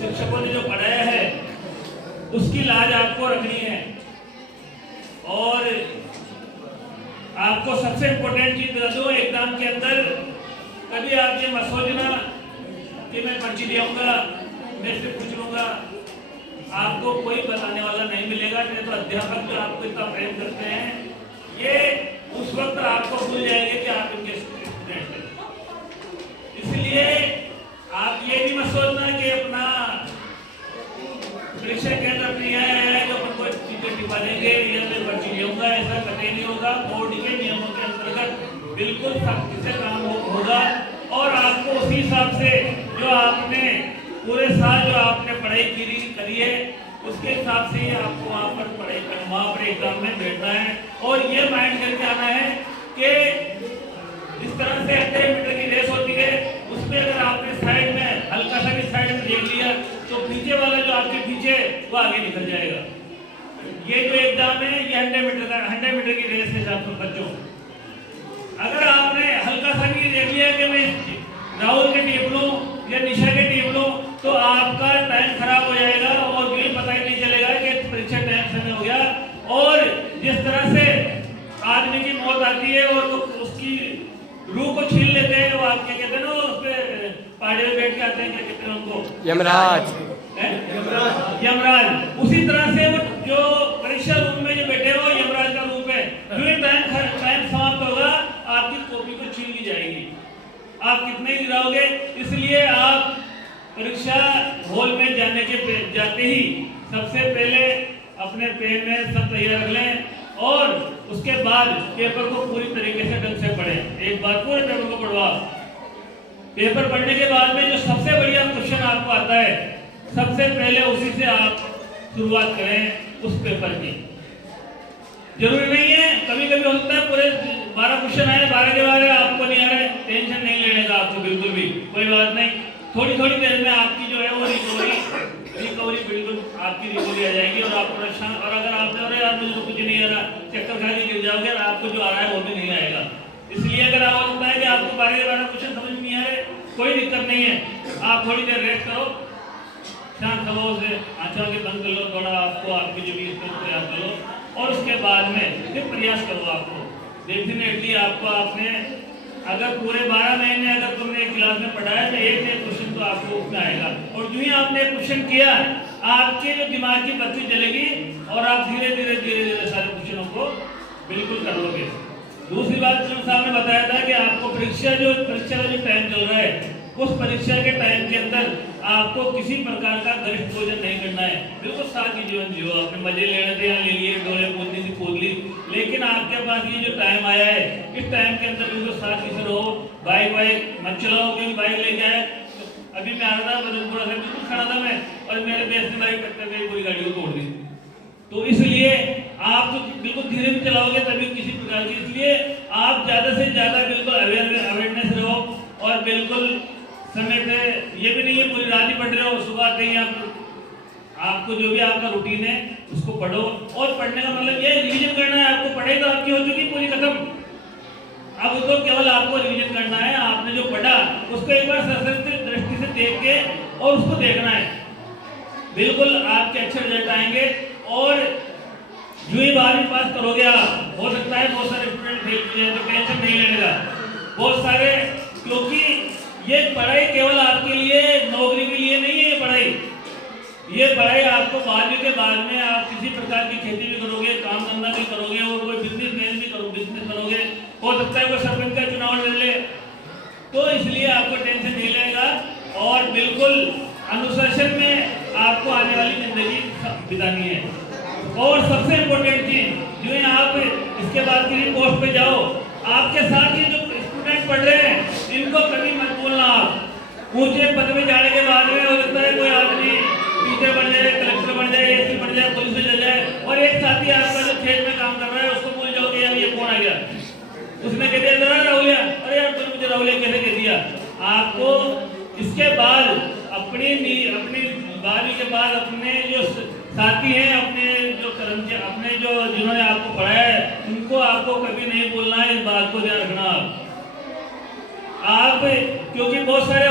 शिक्षकों ने जो पढ़ाया है उसकी लाज आपको रखनी है। और आपको सबसे इम्पोर्टेंट चीज बता दूं, एग्जाम के अंदर कभी आप ये मत सोचना कि मैं पर्ची देऊंगा, मैं से पूछ लूंगा। आपको कोई बताने वाला नहीं मिलेगा। नहीं तो अध्यापक जो आपको इतना प्रेम करते हैं, ये उस वक्त आपको भूल जाएंगे कि आप इनके स्टूडेंट हैं। इसलिए आप ये भी मत सोचना कि अपना परीक्षा केंद्र नहीं आया है तो अपन को चीजें टिपा देंगे या मैं पर्ची देऊंगा, ऐसा कभी नहीं होगा। बोर्ड के नियमों के अंतर्गत बिल्कुल सख्ती से काम होगा और आपको उसी हिसाब से जो आपने पूरे साल जो आपने पढ़ाई करी है उसके हिसाब से ही आपको वहाँ पर पढ़ाई करना, वहाँ पर एग्जाम में बैठना है। और ये माइंड करके आना है कि जिस तरह से 100 मीटर की रेस होती है, उसमें अगर आपने साइड में हल्का सा भी साइड में देख लिया तो पीछे वाला जो आपके पीछे वो आगे निकल जाएगा। ये जो एग्जाम है ये 100 मीटर की रेस है साहब बच्चों। अगर आपने हल्का सा भी देख लिया कि मैं राहुल के टीम लूं या निशा के टीम लूं तो आपका टाइम खराब हो जाएगा और ये पता ही नहीं चलेगा कि परीक्षा टाइम समय हो गया। और जिस तरह से आदमी की मौत आती है और तो उसकी रूह को छीन लेते हैं, वो आप क्या कहते हैं ना, उस पे पहाड़ी में बैठ के आते हैं, क्या कहते हैं उनको, यमराज। यमराज। उसी तरह से वो जो परीक्षा रूम में जो बैठे हो यमराज का रूप है। जो टाइम समाप्त होगा आपकी कॉपी को छीन ली जाएगी, आप कितने ही गिराओगे। इसलिए आप परीक्षा हॉल में जाते ही सबसे पहले अपने पेन में सब तैयार रख लें और उसके बाद पेपर को पूरी तरीके से ढंग से पढ़ें। एक बार पूरे पेपर को पढ़वा, पेपर पढ़ने के बाद में जो सबसे बढ़िया क्वेश्चन आपको आता है सबसे पहले उसी से आप शुरुआत करें उस पेपर की। जरूरी नहीं है, कभी कभी होता है पूरे 12 क्वेश्चन आए, 12 के 12 आपको नहीं आ रहे, टेंशन नहीं लेने का आपको बिल्कुल भी, कोई बात नहीं। थोड़ी थोड़ी देर में आपकी जो है वो रिकवरी बिल्कुल आपकी रिकवरी आ जाएगी और आप परेशान। और अगर आपने अरे यार मुझे तो कुछ नहीं आ रहा, चक्कर खा के गिर जाओगे, आपको जो आ रहा है वो भी नहीं आएगा। इसलिए अगर आप होता है कि आपको 12 के 12 क्वेश्चन समझ में नहीं आ रहे, कोई दिक्कत नहीं है, आप थोड़ी देर रेस्ट करो, शांत हो से आंखों के बंद कर लो, थोड़ा आपको आपकी जो भी प्रयास करो और उसके बाद में फिर प्रयास करो। आपको डेफिनेटली आपको आपने अगर पूरे 12 महीने अगर तुमने एक क्लास में पढ़ा है तो एक क्वेश्चन तो आपको उसमें आएगा। और जो ही आपने क्वेश्चन किया आपके जो दिमाग की बत्ती जलेगी और आप धीरे धीरे सारे क्वेश्चनों को बिल्कुल कर लोगे। दूसरी बात जो साहब ने बताया था कि आपको परीक्षा का जो टाइम चल रहा है उस परीक्षा के टाइम के अंदर आपको किसी प्रकार का गरिष्ठ भोजन नहीं करना है। बिल्कुल सादा जीवन जियो, आपने मजे लेने थे यहाँ ले लिए, डोले कूदनी थी कूद ली, लेकिन आपके पास ये जो टाइम आया है इस टाइम के अंदर बिल्कुल सादगी से रहो। बाइक मत चलाओ, क्योंकि बाइक लेके आए अभी मैं आ रहा था बदनपुरा से, बिल्कुल खड़ा था मैं और मेरे बेस ने बाइक टक्कर मेरी पूरी गाड़ी को तोड़ दी। तो इसलिए आप तो बिल्कुल धीरे भी चलाओगे तभी किसी प्रकार की, इसलिए आप ज़्यादा से ज़्यादा बिल्कुल अवेयरनेस रहो और बिल्कुल समय पे ये भी नहीं है पूरी रात ही पढ़ रहे हो, सुबह कहीं आपको जो भी आपका रूटीन है उसको पढ़ो। और पढ़ने का मतलब ये रिवीजन करना है, आपको पढ़ाई तो आपकी हो चुकी पूरी खत्म, अब तो केवल आपको रिवीजन करना है। आपने जो पढ़ा उसको एक बार सशक्त दृष्टि से देख के और उसको देखना है, बिल्कुल आपके अच्छे रिजल्ट आएंगे। और जो ही 12वीं पास करोगे आप, हो सकता है बहुत सारे स्टूडेंट फेल किए हैं, तो टेंशन नहीं लेने का, बहुत सारे, क्योंकि ये पढ़ाई केवल आपके लिए नौकरी के लिए नहीं है। ये पढ़ाई आपको 12वीं के बाद में आप किसी प्रकार की खेती भी करोगे, काम धंधा भी करोगे और कोई बिजनेस करोगे, हो सकता है कोई सरपंच का चुनाव लड़ ले, तो इसलिए आपको टेंशन नहीं लेगा और बिल्कुल अनुशासन में आपको आने वाली जिंदगी बितानी है। और सबसे इम्पोर्टेंट चीज जो है, आप इसके बाद किसी पोस्ट पे जाओ, आपके साथ ही जो स्टूडेंट पढ़ रहे हैं इनको कभी मत बोलना। आप ऊंचे पद में जाने के बाद में हो सकता है कोई आदमी टीचर बन जाए, कलेक्टर बन जाए, एसपी बन जाए, पुलिस में चल जाए और एक साथी आपका जो खेत में काम कर रहा है उसको भूल जाओगे यार ये कौन आ गया, उसने कह दिया राहुलिया, अरे यार तुमने मुझे राहुलिया कैसे कह दिया। आपको इसके बाद अपनी 12वीं के बाद अपने जो साथी हैं, अपने जो जिन्होंने आपको पढ़ाया है उनको आपको कभी नहीं बोलना है, इस बात को ध्यान रखना आप। क्योंकि बहुत सारे